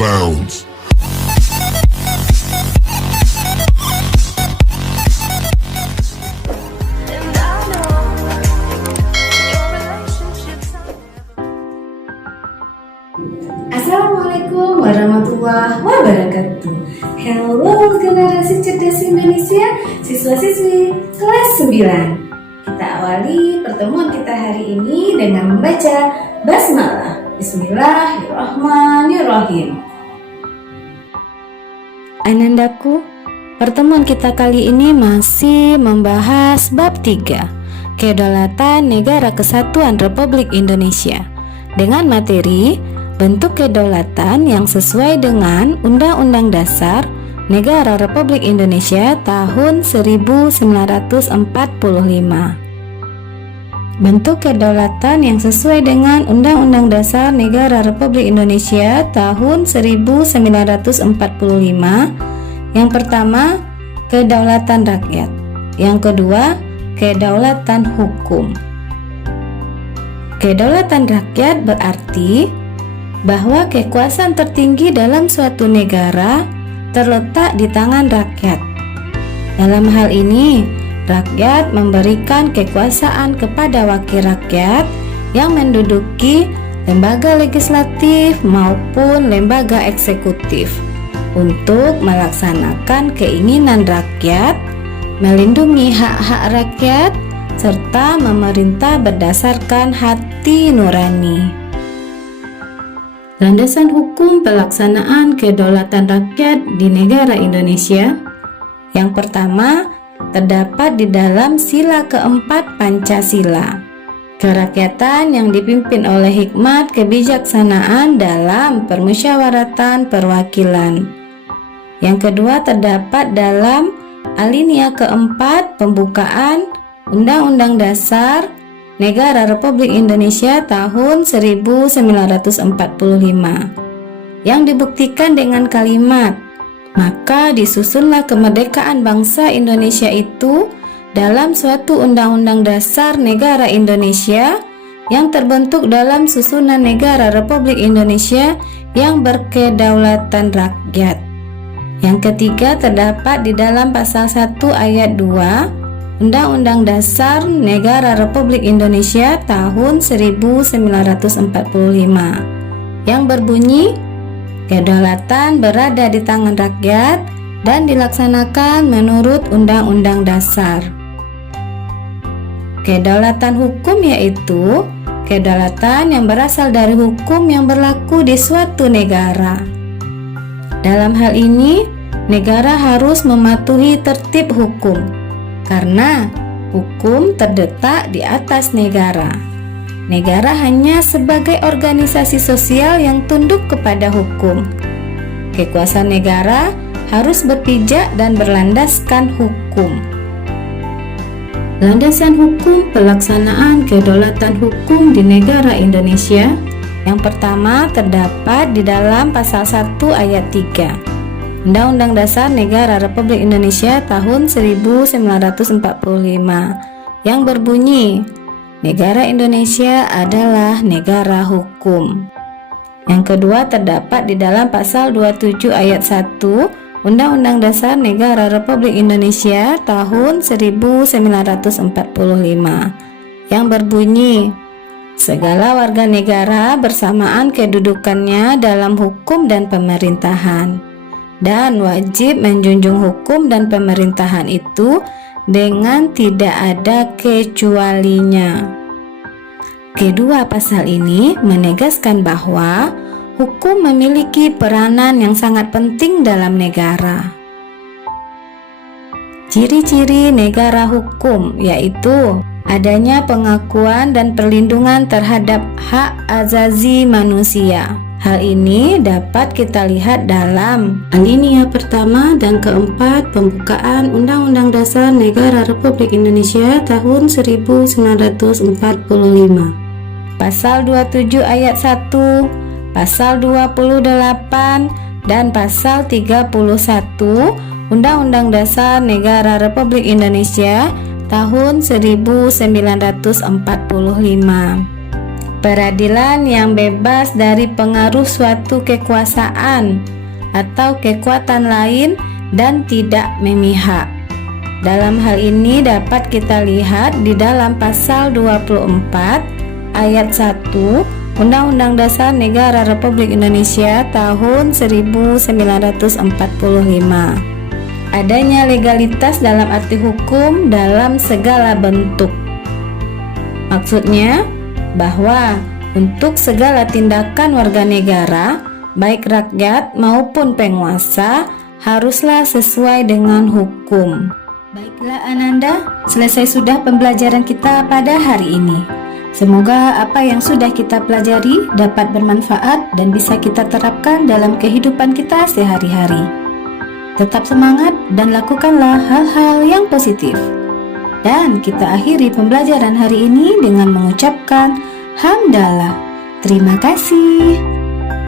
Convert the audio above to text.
bounds. Assalamualaikum warahmatullahi wabarakatuh. Hello generasi cerdas Indonesia, siswa-siswi kelas 9. Kita awali pertemuan kita hari ini dengan membaca basmalah. Bismillahirrahmanirrahim. Anandaku, pertemuan kita kali ini masih membahas bab 3, Kedaulatan Negara Kesatuan Republik Indonesia, dengan materi bentuk kedaulatan yang sesuai dengan Undang-Undang Dasar Negara Republik Indonesia tahun 1945. Bentuk kedaulatan yang sesuai dengan Undang-Undang Dasar Negara Republik Indonesia tahun 1945. Yang pertama, kedaulatan rakyat. Yang kedua, kedaulatan hukum. Kedaulatan rakyat berarti bahwa kekuasaan tertinggi dalam suatu negara terletak di tangan rakyat. Dalam hal ini, rakyat memberikan kekuasaan kepada wakil rakyat yang menduduki lembaga legislatif maupun lembaga eksekutif untuk melaksanakan keinginan rakyat, melindungi hak-hak rakyat, serta memerintah berdasarkan hati nurani. Landasan hukum pelaksanaan kedaulatan rakyat di negara Indonesia. Yang pertama, terdapat di dalam sila keempat Pancasila. Kerakyatan yang dipimpin oleh hikmat kebijaksanaan dalam permusyawaratan perwakilan. Yang kedua, terdapat dalam alinea keempat pembukaan Undang-Undang Dasar Negara Republik Indonesia tahun 1945 yang dibuktikan dengan kalimat, maka disusunlah kemerdekaan bangsa Indonesia itu dalam suatu Undang-Undang Dasar Negara Indonesia yang terbentuk dalam susunan Negara Republik Indonesia yang berkedaulatan rakyat. Yang ketiga, terdapat di dalam pasal 1 ayat 2 Undang-Undang Dasar Negara Republik Indonesia tahun 1945 yang berbunyi, kedaulatan berada di tangan rakyat dan dilaksanakan menurut Undang-Undang Dasar. Kedaulatan hukum yaitu kedaulatan yang berasal dari hukum yang berlaku di suatu negara. Dalam hal ini, negara harus mematuhi tertib hukum karena hukum terletak di atas negara. Negara hanya sebagai organisasi sosial yang tunduk kepada hukum. Kekuasaan negara harus berpijak dan berlandaskan hukum. Landasan hukum pelaksanaan kedaulatan hukum di negara Indonesia. Yang pertama, terdapat di dalam pasal 1 ayat 3 Undang-Undang Dasar Negara Republik Indonesia tahun 1945 yang berbunyi, negara Indonesia adalah negara hukum. Yang kedua, terdapat di dalam pasal 27 ayat 1 Undang-Undang Dasar Negara Republik Indonesia tahun 1945 yang berbunyi, segala warga negara bersamaan kedudukannya dalam hukum dan pemerintahan, dan wajib menjunjung hukum dan pemerintahan itu dengan tidak ada kecualinya. Kedua pasal ini menegaskan bahwa hukum memiliki peranan yang sangat penting dalam negara. Ciri-ciri negara hukum yaitu adanya pengakuan dan perlindungan terhadap hak azazi manusia. Hal ini dapat kita lihat dalam alinea pertama dan keempat pembukaan Undang-Undang Dasar Negara Republik Indonesia tahun 1945. Pasal 27 ayat 1, Pasal 28, dan Pasal 31 Undang-Undang Dasar Negara Republik Indonesia tahun 1945. peradilan yang bebas dari pengaruh suatu kekuasaan atau kekuatan lain dan tidak memihak. Dalam hal ini dapat kita lihat di dalam pasal 24 ayat 1 Undang-Undang Dasar Negara Republik Indonesia tahun 1945. Adanya legalitas dalam arti hukum dalam segala bentuk. Maksudnya bahwa untuk segala tindakan warga negara, baik rakyat maupun penguasa, haruslah sesuai dengan hukum. Baiklah Ananda, selesai sudah pembelajaran kita pada hari ini. Semoga apa yang sudah kita pelajari dapat bermanfaat dan bisa kita terapkan dalam kehidupan kita sehari-hari. Tetap semangat dan lakukanlah hal-hal yang positif. Dan kita akhiri pembelajaran hari ini dengan mengucapkan hamdalah. Terima kasih.